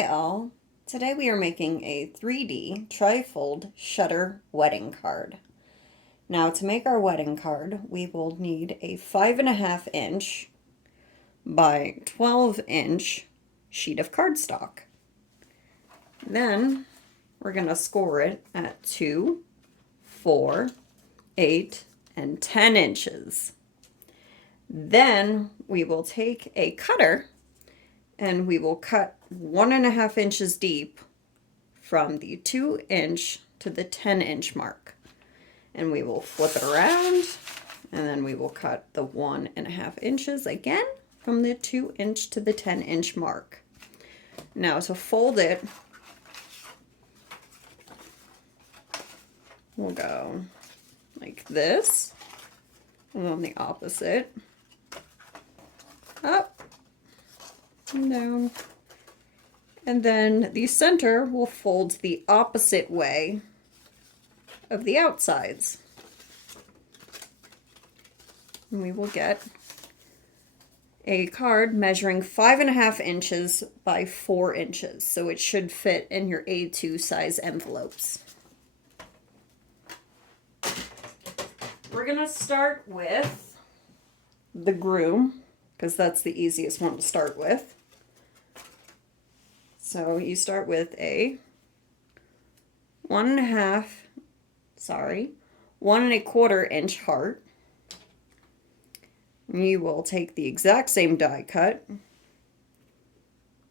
Hi all! Today we are making a 3D trifold shutter wedding card. Now to make our wedding card we will need a 5.5" by 12" sheet of cardstock. Then we're going to score it at 2, 4, 8, and 10 inches. Then we will take a cutter and we will cut 1.5 inches deep from the 2" to the 10" mark. And we will flip it around, and then we will cut the 1.5 inches again from the 2" to the 10" mark. Now to fold it, we'll go like this, and on the opposite, up, and down, and then the center will fold the opposite way of the outsides. And we will get a card measuring 5.5 inches by 4 inches, so it should fit in your A2 size envelopes. We're gonna start with the groom, because that's the easiest one to start with. So you start with a 1.25" heart. You will take the exact same die cut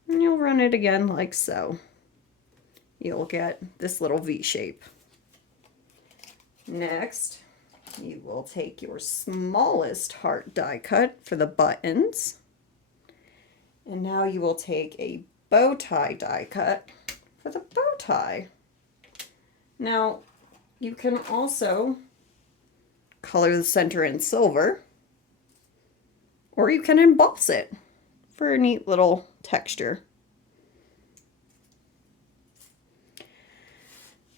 and you'll run it again like so. You'll get this little V shape. Next, you will take your smallest heart die cut for the buttons. And now you will take a bow tie die cut for the bow tie. Now, you can also color the center in silver, or you can emboss it for a neat little texture.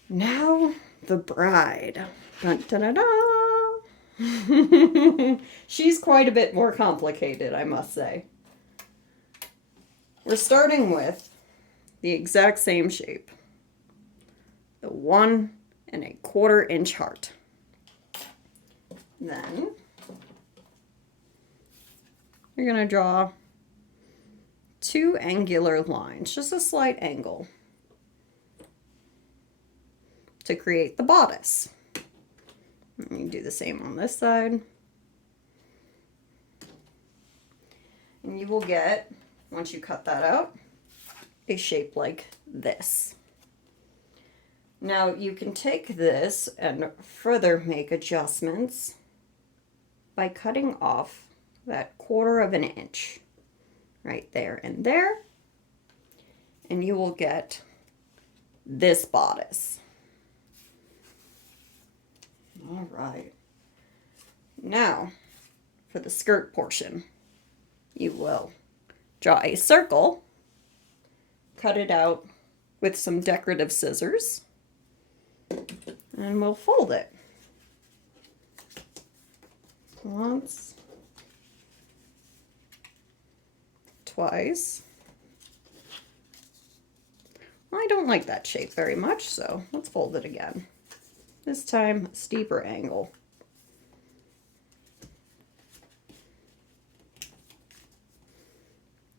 Now, the bride. Dun, dun, dun, dun. She's quite a bit more complicated, I must say. We're starting with the exact same shape. The 1.25" heart. Then you're going to draw 2 angular lines, just a slight angle, to create the bodice. And you do the same on this side. And you will get, once you cut that out, a shape like this. Now you can take this and further make adjustments by cutting off that 1/4 inch right there and there, and you will get this bodice. All right. Now for the skirt portion, you will draw a circle, cut it out with some decorative scissors, and we'll fold it once, twice. I don't like that shape very much, so let's fold it again. This time, a steeper angle.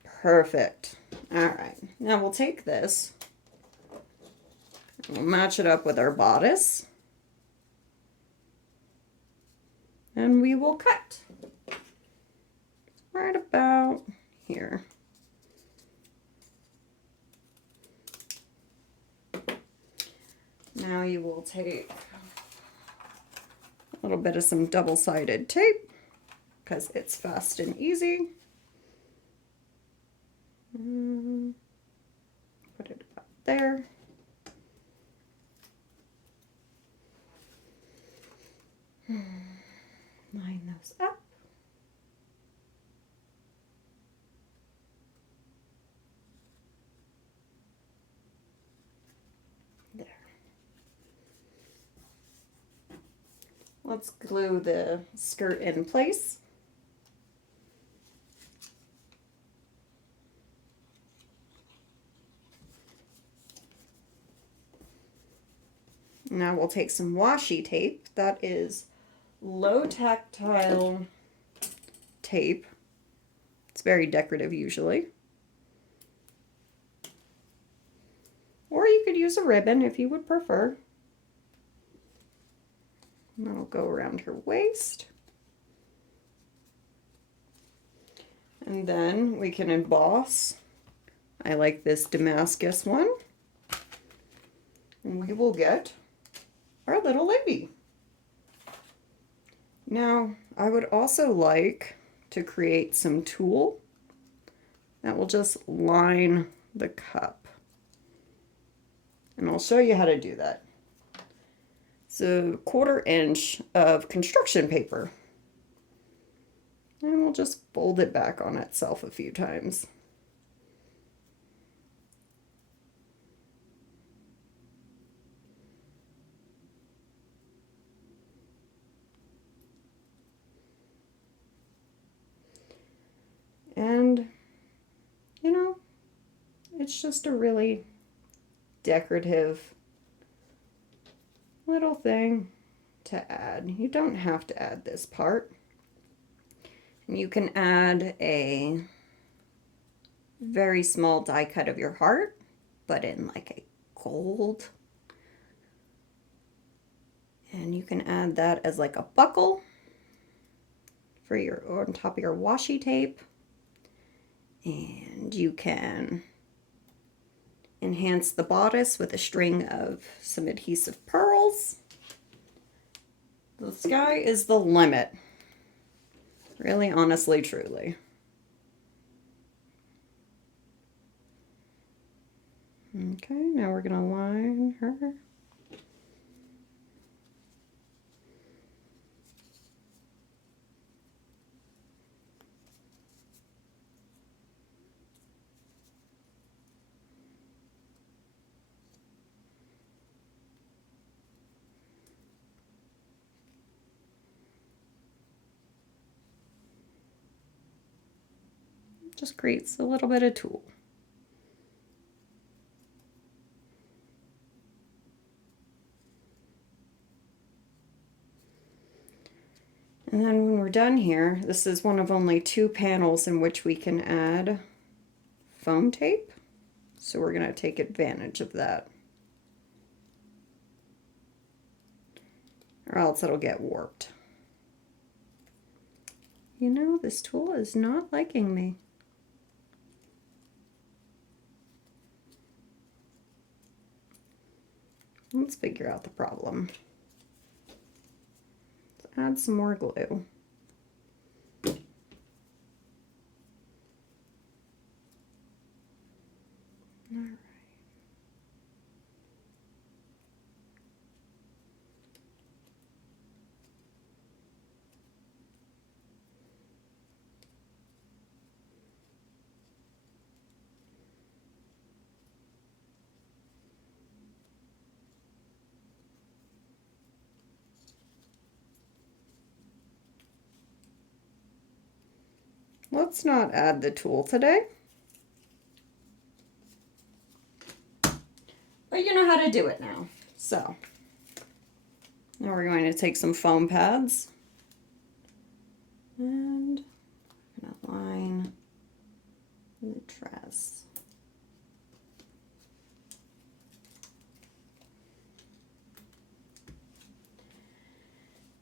Perfect. All right, now we'll take this, we'll match it up with our bodice, and we will cut right about here. Now you will take a little bit of some double-sided tape, because it's fast and easy. Put it about there. Line those up. There. Let's glue the skirt in place. Now we'll take some washi tape. That is low tactile tape. It's very decorative usually. Or you could use a ribbon if you would prefer. And that'll go around her waist. And then we can emboss. I like this Damascus one. And we will get our little lady. Now, I would also like to create some tulle that will just line the cup. And I'll show you how to do that. So, 1/4 inch of construction paper. And we'll just fold it back on itself a few times. And, you know, it's just a really decorative little thing to add. You don't have to add this part. And you can add a very small die cut of your heart, but in like a gold. And you can add that as like a buckle for your, on top of your washi tape. And you can enhance the bodice with a string of some adhesive pearls. The sky is the limit. Really, honestly, truly. Okay, now we're going to line her. Just creates a little bit of tulle. And then when we're done here, this is one of only 2 panels in which we can add foam tape. So we're going to take advantage of that. Or else it'll get warped. You know, this tool is not liking me. Let's figure out the problem. Let's add some more glue. All right. Let's not add the tulle today. But you know how to do it now. So, now we're going to take some foam pads and we're going to line the dress.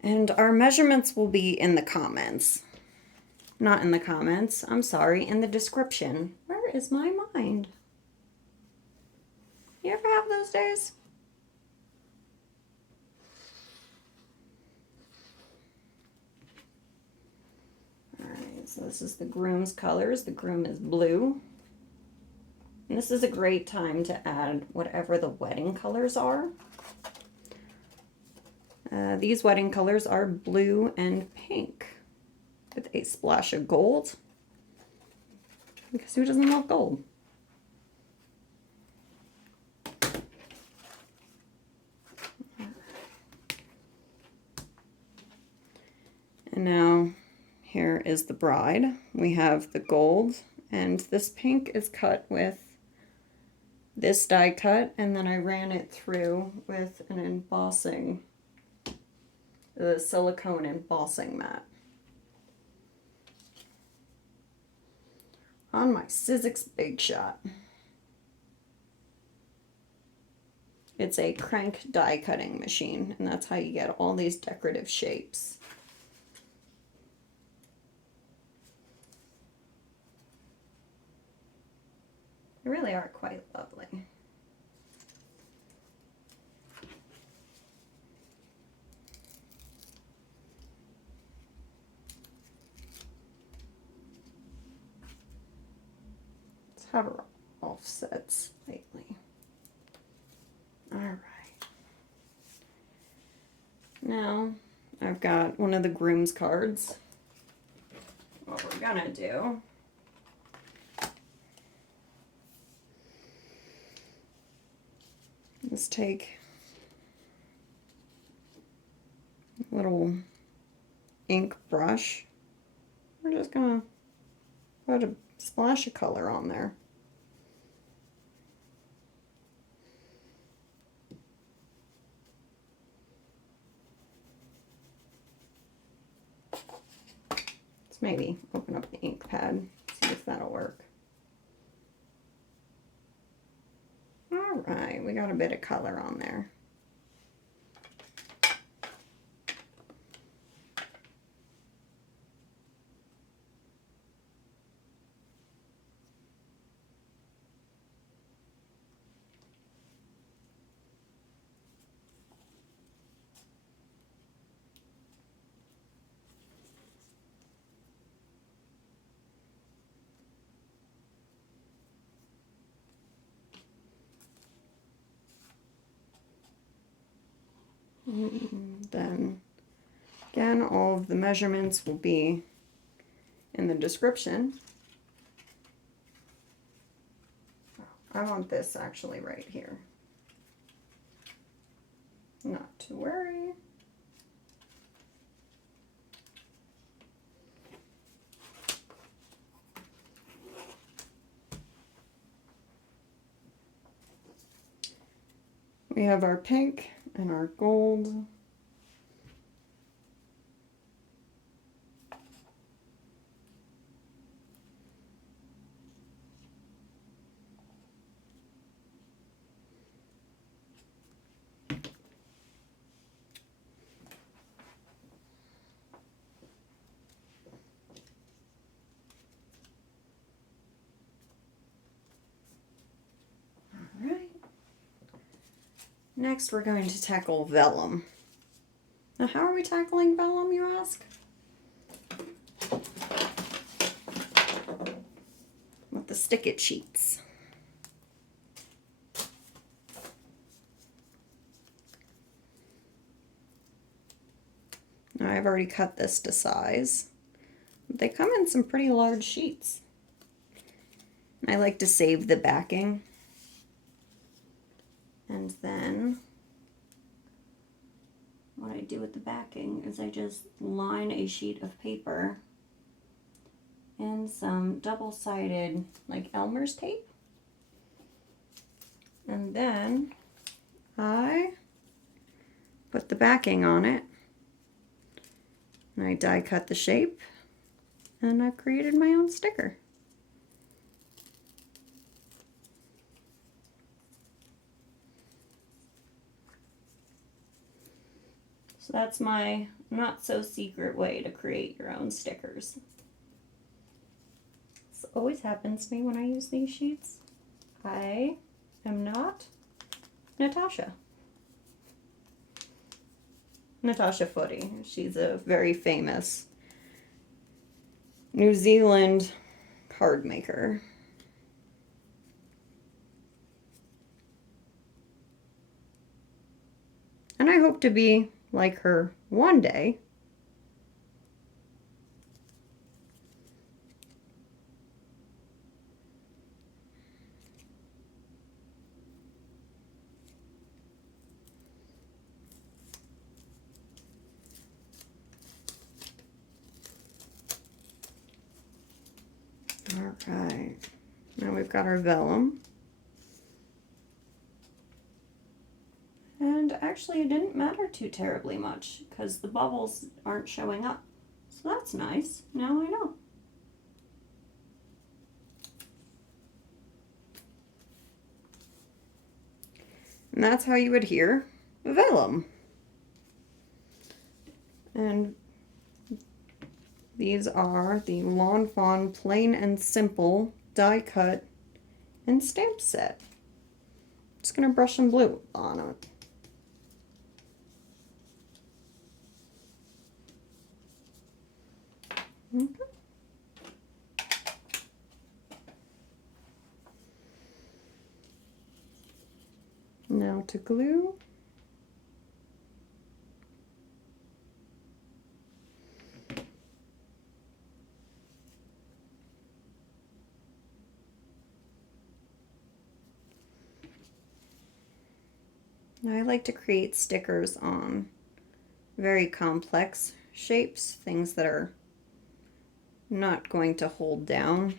And our measurements will be in the comments. Not in the comments, I'm sorry, in the description. Where is my mind? You ever have those days? Alright, so this is the groom's colors. The groom is blue. And this is a great time to add whatever the wedding colors are. These wedding colors are blue and pink with a splash of gold. Because who doesn't love gold? And now here is the bride. We have the gold, and this pink is cut with this die cut, and then I ran it through with an embossing, the silicone embossing mat. On my Sizzix Big Shot. It's a crank die cutting machine, and that's how you get all these decorative shapes. They really are quite lovely. Let's have her offset slightly. All right. Now I've got one of the groom's cards. What we're gonna do is take a little ink brush. We're just gonna put a splash of color on there. Let's maybe open up the ink pad, see if that'll work. All right, we got a bit of color on there. Then again, all of the measurements will be in the description. I want this actually right here. Not to worry. We have our pink and our gold. Next, we're going to tackle vellum. Now, how are we tackling vellum, you ask? With the stick-it sheets. Now, I've already cut this to size. They come in some pretty large sheets. I like to save the backing. And then what I do with the backing is I just line a sheet of paper in some double-sided, like Elmer's tape. And then I put the backing on it. And I die cut the shape. And I've created my own sticker. So that's my not so secret way to create your own stickers. This always happens to me when I use these sheets. I am not Natasha. Natasha Footy. She's a very famous New Zealand card maker. And I hope to be like her one day. All right, now we've got our vellum. actually it didn't matter too terribly much because the bubbles aren't showing up. So that's nice. Now I know. And that's how you adhere vellum. And these are the Lawn Fawn Plain and Simple die cut and stamp set. Just gonna brush some blue on it. Okay. Now to glue. Now I like to create stickers on very complex shapes, things that are not going to hold down.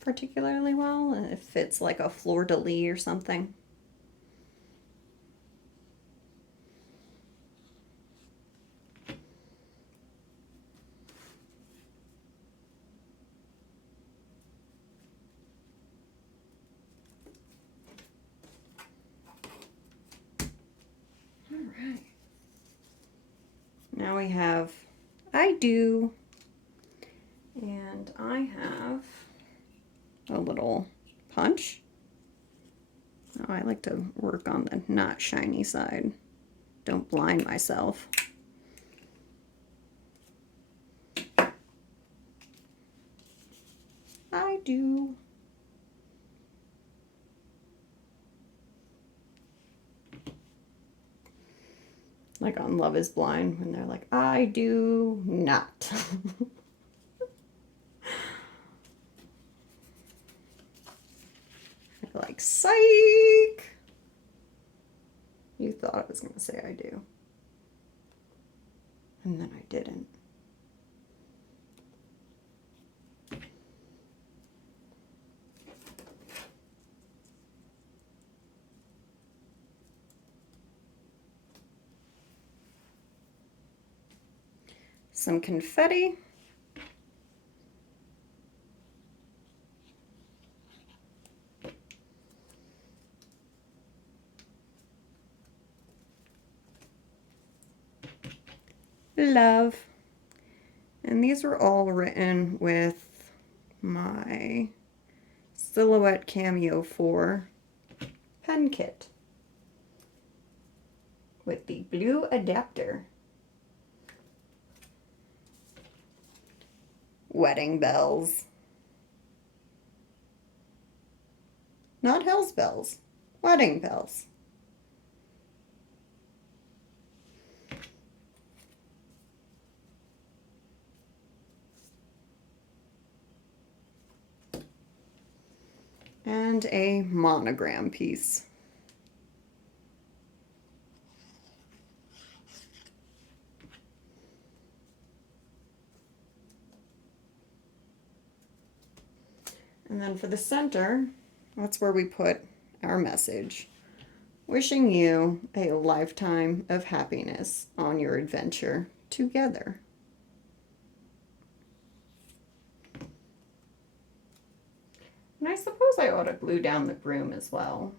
Particularly well if it's like a fleur-de-lis or something. All right. Now we have I do, and I have a little punch. Oh, I like to work on the not shiny side. Don't blind myself. I do. Like on Love is Blind when they're like, I do not. Like, psych! You thought I was going to say I do. And then I didn't. Some confetti. Love. And these were all written with my Silhouette Cameo 4 pen kit with the blue adapter. Wedding bells. Not Hell's bells. Wedding bells. And a monogram piece. And then for the center, that's where we put our message. Wishing you a lifetime of happiness on your adventure together. And I suppose I ought to glue down the broom as well.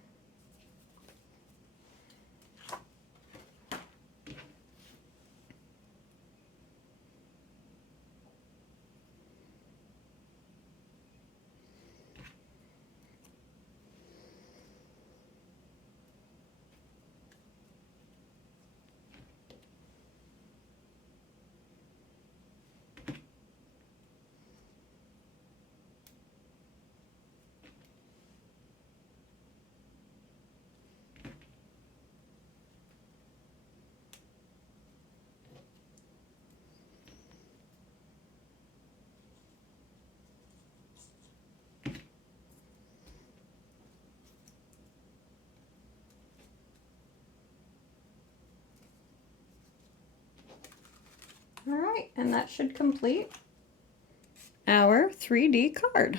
All right, and that should complete our 3D card.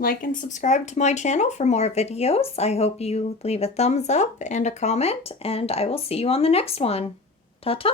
Like and subscribe to my channel for more videos. I hope you leave a thumbs up and a comment, and I will see you on the next one. Ta-ta!